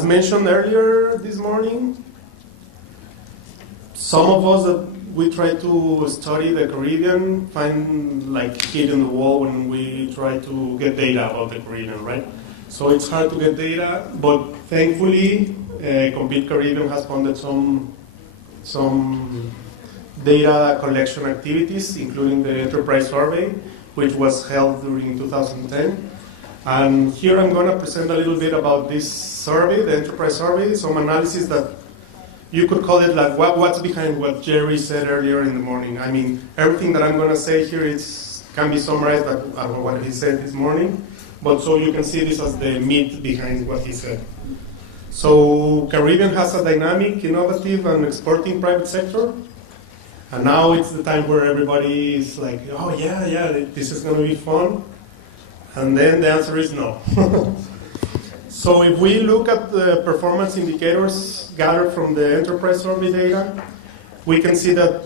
As mentioned earlier this morning, some of us that we try to study the Caribbean find like hit in the wall when we try to get data about the Caribbean, right? So it's hard to get data, but thankfully, Compete Caribbean has funded some data collection activities, including the enterprise survey, which was held during 2010. And here I'm going to present a little bit about this survey, the enterprise survey, some analysis that you could call it like what's behind what Jerry said earlier in the morning. I mean, everything that I'm going to say here can be summarized by what he said this morning, but so you can see this as the meat behind what he said. So Caribbean has a dynamic, innovative, and exporting private sector. And now it's the time where everybody is like, oh yeah, this is going to be fun. And then the answer is no. So if we look at the performance indicators gathered from the enterprise survey data, we can see that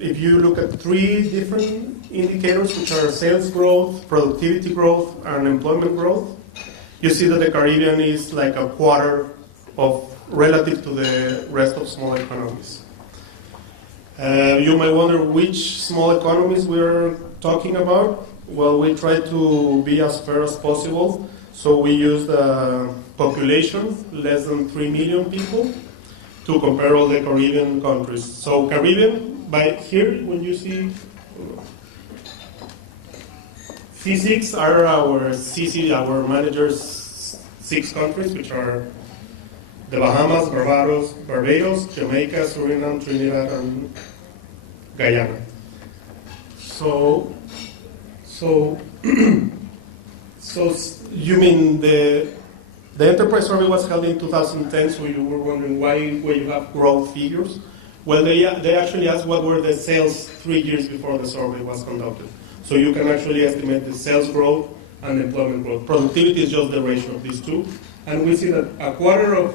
if you look at 3 different indicators, which are sales growth, productivity growth, and employment growth, you see that the Caribbean is like a quarter of relative to the rest of small economies. You might wonder which small economies we're talking about. Well, we try to be as fair as possible, so we use the population, less than 3 million people, to compare all the Caribbean countries. So Caribbean, by here, when you see C6 are our managers' 6 countries, which are the Bahamas, Barbados, Jamaica, Suriname, Trinidad, and Guyana. So you mean the enterprise survey was held in 2010, so you were wondering why you have growth figures? Well, they actually asked what were the sales 3 years before the survey was conducted. So you can actually estimate the sales growth and employment growth. Productivity is just the ratio of these two. And we see that a quarter of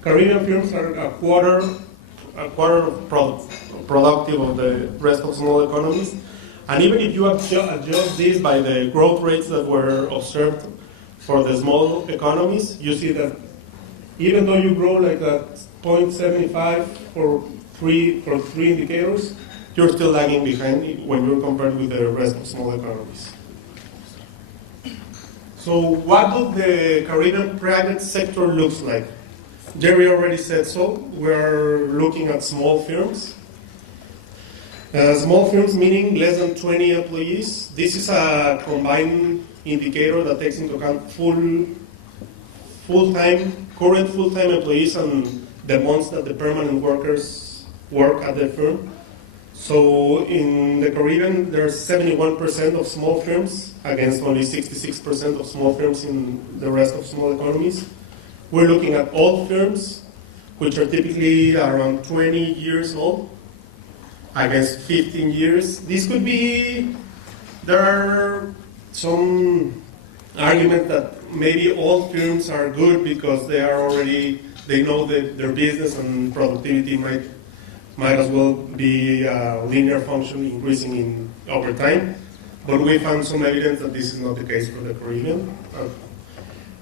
Caribbean firms are a quarter of productive of the rest of small economies. And even if you adjust this by the growth rates that were observed for the small economies, you see that even though you grow like at 0.75 for three indicators, you're still lagging behind when you're compared with the rest of small economies. So what does the Caribbean private sector looks like? Jerry already said so. We're looking at small firms. Small firms meaning less than 20 employees. This is a combined indicator that takes into account current full-time employees and the months that the permanent workers work at the firm. So in the Caribbean, there's 71% of small firms against only 66% of small firms in the rest of small economies. We're looking at old firms, which are typically around 20 years old, against 15 years. This could be, there are some argument that maybe old firms are good because they know their business and productivity might as well be a linear function increasing over time. But we found some evidence that this is not the case for the Caribbean.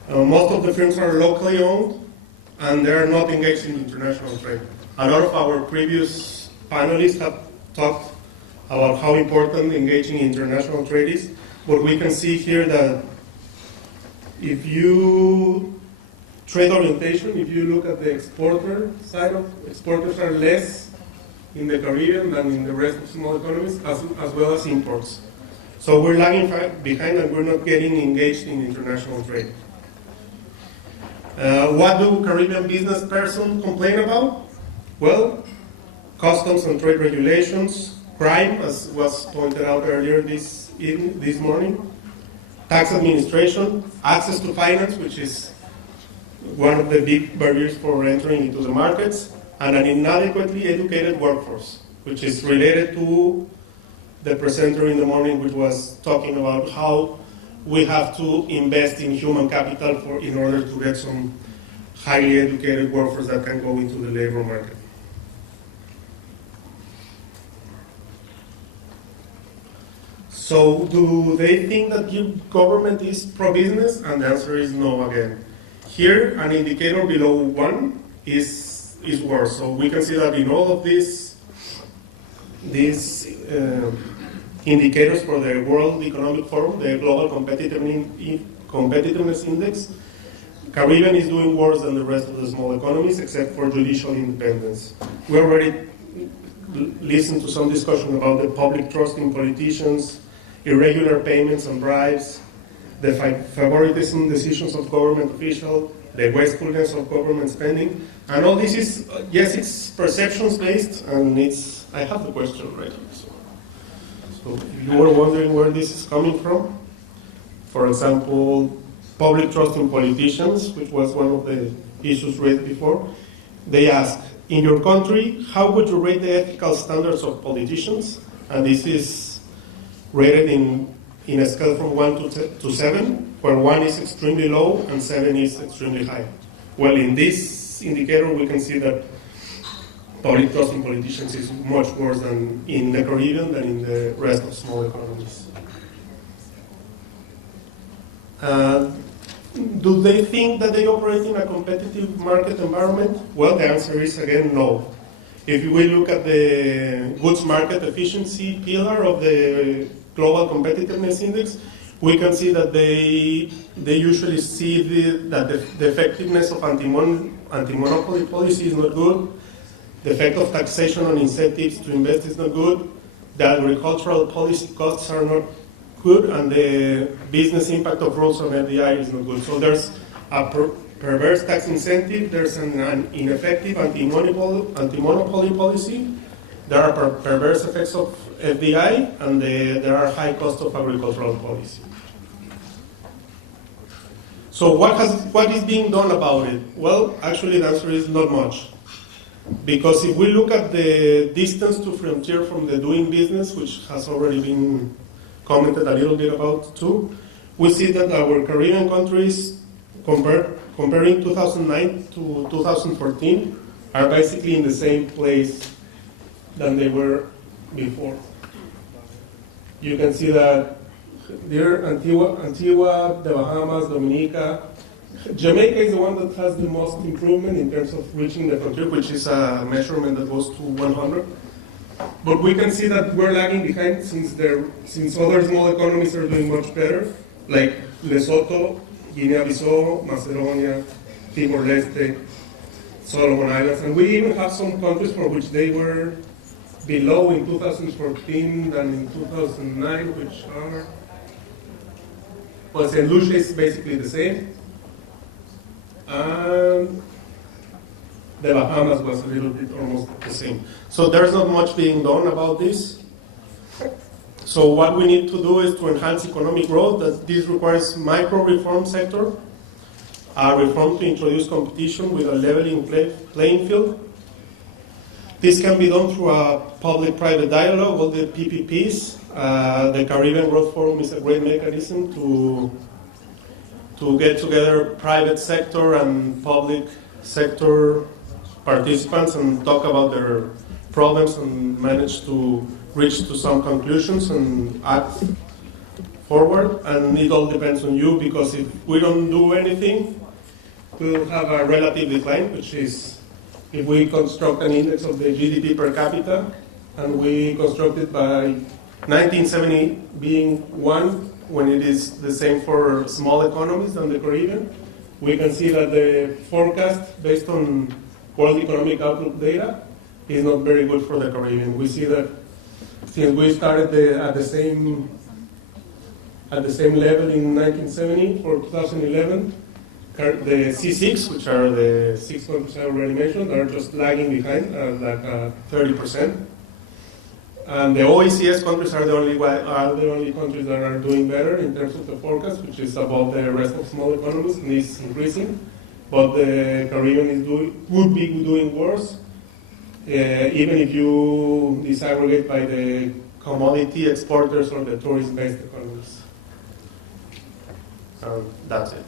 Most of the firms are locally owned and they are not engaged in international trade. A lot of our previous panelists have talked about how important engaging in international trade is, but we can see here that if you trade orientation, if you look at the exporter side of exporters are less in the Caribbean than in the rest of small economies, as well as imports. So we're lagging behind and we're not getting engaged in international trade. What do Caribbean business persons complain about? Well, customs and trade regulations, crime, as was pointed out earlier this morning, tax administration, access to finance, which is one of the big barriers for entering into the markets, and an inadequately educated workforce, which is related to the presenter in the morning, which was talking about how we have to invest in human capital in order to get some highly educated workforce that can go into the labor market. So do they think that government is pro-business? And the answer is no again. Here, an indicator below 1 is worse. So we can see that in all of these indicators for the World Economic Forum, the Global Competitiveness Index, Caribbean is doing worse than the rest of the small economies, except for judicial independence. We already listened to some discussion about the public trust in politicians, irregular payments and bribes, the favoritism decisions of government officials, the wastefulness of government spending, and all this is, yes, it's perceptions based, and I have the question right here. So if you were wondering where this is coming from, for example, public trust in politicians, which was one of the issues raised before, they ask, in your country, how would you rate the ethical standards of politicians? And this is rated in a scale from 1 to 7, where 1 is extremely low and 7 is extremely high. Well, in this indicator, we can see that public trust in politicians is much worse than in the Caribbean than in the rest of small economies. Do they think that they operate in a competitive market environment? Well, the answer is again no. If we look at the goods market efficiency pillar of the Global Competitiveness Index, we can see that they usually see that the effectiveness of anti-monopoly policy is not good, the effect of taxation on incentives to invest is not good, the agricultural policy costs are not good, and the business impact of rules on FDI is not good. So there's a perverse tax incentive, there's an ineffective anti-monopoly policy, there are perverse effects of FDI, and there are high costs of agricultural policy. So what is being done about it? Well, actually the answer is not much. Because if we look at the distance to frontier from the doing business, which has already been commented a little bit about too, we see that our Caribbean countries, comparing 2009 to 2014, are basically in the same place than they were before. You can see that there, Antigua, the Bahamas, Dominica, Jamaica is the one that has the most improvement in terms of reaching the frontier, which is a measurement that goes to 100. But we can see that we're lagging behind since other small economies are doing much better, like Lesotho, Guinea-Bissau, Macedonia, Timor-Leste, Solomon Islands, and we even have some countries for which they were below in 2014 than in 2009, which are, well, St. Lucia is basically the same. And the Bahamas was a little bit almost the same. So there's not much being done about this. So what we need to do is to enhance economic growth. That this requires micro-reform sector, reform to introduce competition with a leveling playing field. This can be done through a public-private dialogue, all the PPPs. The Caribbean Growth Forum is a great mechanism to get together private sector and public sector participants and talk about their problems and manage to reach to some conclusions and act forward. And it all depends on you, because if we don't do anything, we'll have a relative decline, which is if we construct an index of the GDP per capita and we construct it by 1970 being 1, when it is the same for small economies than the Caribbean, we can see that the forecast based on World Economic Outlook data is not very good for the Caribbean. We see that since we started at the same level in 1970 for 2011, the C6, which are the 6 countries I already mentioned, are just lagging behind, like 30%. And the OECS countries are the only countries that are doing better in terms of the forecast, which is above the rest of small economies, and is increasing. But the Caribbean would be doing worse, even if you disaggregate by the commodity exporters or the tourist-based economies. That's it.